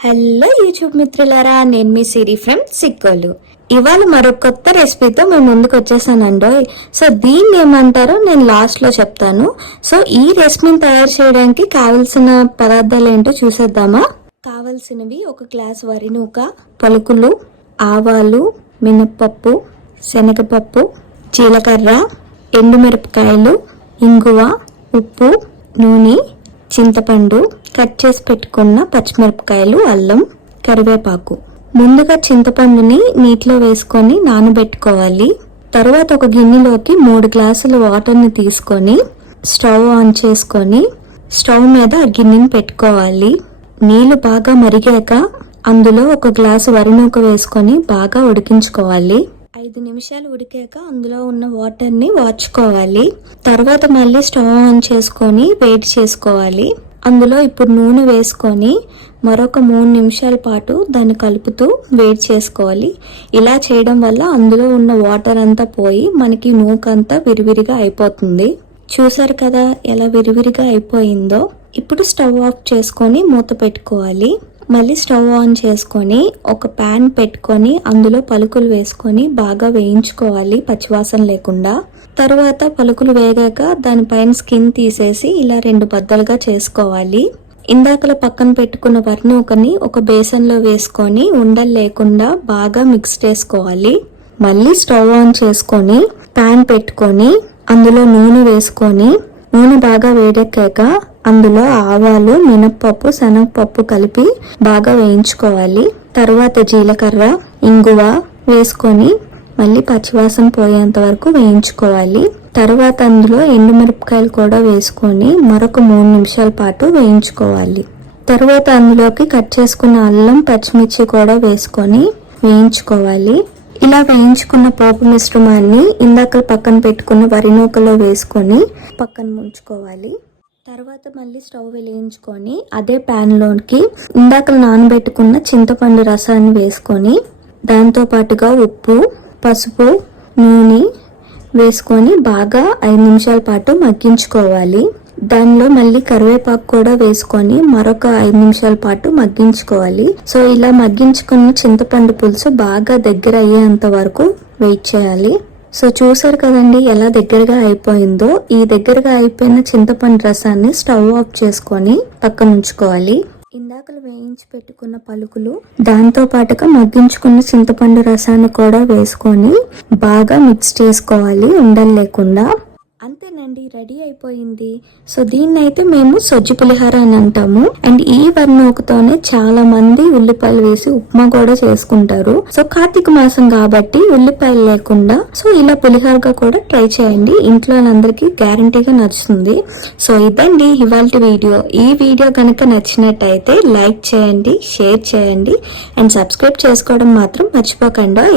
Hello YouTube మిత్రులారా. నేను మీ సిరి from Sikkolu. ఇవాళ మరో కొత్త రెసిపీతో మేము ముందుకు వచ్చేసానండి. సో దీన్ని ఏమంటారో నేను లాస్ట్లో చెప్తాను. సో ఈ రెసిపీని తయారు చేయడానికి కావలసిన పదార్థాలు ఏంటో చూసేద్దామా? కావలసినవి ఒక గ్లాస్ వరి నూక పలుకులు ఆవాలు మినప్పప్పు శనగపప్పు జీలకర్ర ఎండుమిరపకాయలు ఇంగువ ఉప్పు నూనె చింతపండు కట్ చేసి పెట్టుకున్న పచ్చిమిరపకాయలు అల్లం కరివేపాకు. ముందుగా చింతపండుని నీటిలో వేసుకొని నానబెట్టుకోవాలి. తర్వాత ఒక గిన్నెలోకి మూడు గ్లాసుల వాటర్ని తీసుకొని స్టవ్ ఆన్ చేసుకొని స్టవ్ మీద ఆ గిన్నెని పెట్టుకోవాలి. నీళ్ళు బాగా మరిగాక అందులో ఒక గ్లాసు వరినూక వేసుకొని బాగా ఉడికించుకోవాలి. ఐదు నిమిషాలు ఉడికాక అందులో ఉన్న వాటర్ని వాచుకోవాలి. తర్వాత మళ్ళీ స్టవ్ ఆన్ చేసుకొని వేడి చేసుకోవాలి. అందులో ఇప్పుడు నూనె వేసుకొని మరొక మూడు నిమిషాల పాటు దాన్ని కలుపుతూ వేడి చేసుకోవాలి. ఇలా చేయడం వల్ల అందులో ఉన్న వాటర్ అంతా పోయి మనకి నూకంతా విరివిరిగా అయిపోతుంది. చూసారు కదా ఎలా విరివిరిగా అయిపోయిందో? ఇప్పుడు స్టవ్ ఆఫ్ చేసుకొని మూత పెట్టుకోవాలి. మళ్ళీ స్టవ్ ఆన్ చేసుకొని ఒక ప్యాన్ పెట్టుకొని అందులో పలుకులు వేసుకొని బాగా వేయించుకోవాలి పచ్చివాసన లేకుండా. తర్వాత పలుకులు వేగాక దానిపైన స్కిన్ తీసేసి ఇలా రెండు బద్దలుగా చేసుకోవాలి. ఇందాకల పక్కన పెట్టుకున్న వర్ణూకని ఒక బేసన్లో వేసుకొని ఉండలు లేకుండా బాగా మిక్స్ చేసుకోవాలి. మళ్ళీ స్టవ్ ఆన్ చేసుకొని ప్యాన్ పెట్టుకొని అందులో నూనె వేసుకొని నూనె బాగా వేడెక్కాక అందులో ఆవాలు మినప్పప్పు శనగపప్పు కలిపి బాగా వేయించుకోవాలి. తర్వాత జీలకర్ర ఇంగువ వేసుకొని మళ్ళీ పచ్చివాసం పోయేంత వరకు వేయించుకోవాలి. తర్వాత అందులో ఎండుమిరపకాయలు కూడా వేసుకొని మరొక మూడు నిమిషాల పాటు వేయించుకోవాలి. తర్వాత అందులోకి కట్ చేసుకున్న అల్లం పచ్చిమిర్చి కూడా వేసుకొని వేయించుకోవాలి. ఇలా వేయించుకున్న పోపు మిశ్రమాన్ని ఇందాక పక్కన పెట్టుకున్న వరి నూకలో వేసుకొని పక్కన ముంచుకోవాలి. తర్వాత మళ్ళీ స్టవ్ వెలిగించుకొని అదే ప్యాన్లోకి ఇందాక నానబెట్టుకున్న చింతపండు రసాన్ని వేసుకొని దాంతో పాటుగా ఉప్పు పసుపు నూనె వేసుకొని బాగా ఐదు నిమిషాల పాటు మగ్గించుకోవాలి. దానిలో మళ్ళీ కరివేపాకు కూడా వేసుకొని మరొక ఐదు నిమిషాల పాటు మగ్గించుకోవాలి. సో ఇలా మగ్గించుకున్న చింతపండు పులుసు బాగా దగ్గర అయ్యేంత వరకు వెయిట్ చేయాలి. సో చూసారు కదండి ఎలా దగ్గరగా అయిపోయిందో. ఈ దగ్గరగా అయిపోయిన చింతపండు రసాన్ని స్టవ్ ఆఫ్ చేసుకొని పక్కన ఉంచుకోవాలి. ఇందాకలు వేయించి పెట్టుకున్న పలుకులు దాంతో పాటుగా మగ్గించుకున్న చింతపండు రసాన్ని కూడా వేసుకొని బాగా మిక్స్ చేసుకోవాలి. ఉండలు లేకుండా అంతేనండి రెడీ అయిపోయింది. సో దీన్ని అయితే మేము సొజ్జి పులిహార అని అంటాము. అండ్ ఈ వర్ణోకతోనే చాలా మంది ఉల్లిపాయలు వేసి ఉప్మా కూడా చేసుకుంటారు. సో కార్తీక మాసం కాబట్టి ఉల్లిపాయలు లేకుండా సో ఇలా పులిహారగా కూడా ట్రై చేయండి. ఇంట్లో అందరికీ గ్యారంటీగా నచ్చుతుంది. సో ఇదండి ఇవాళ వీడియో. ఈ వీడియో కనుక నచ్చినట్టయితే లైక్ చేయండి షేర్ చేయండి. అండ్ సబ్స్క్రైబ్ చేసుకోవడం మాత్రం మర్చిపోకండి.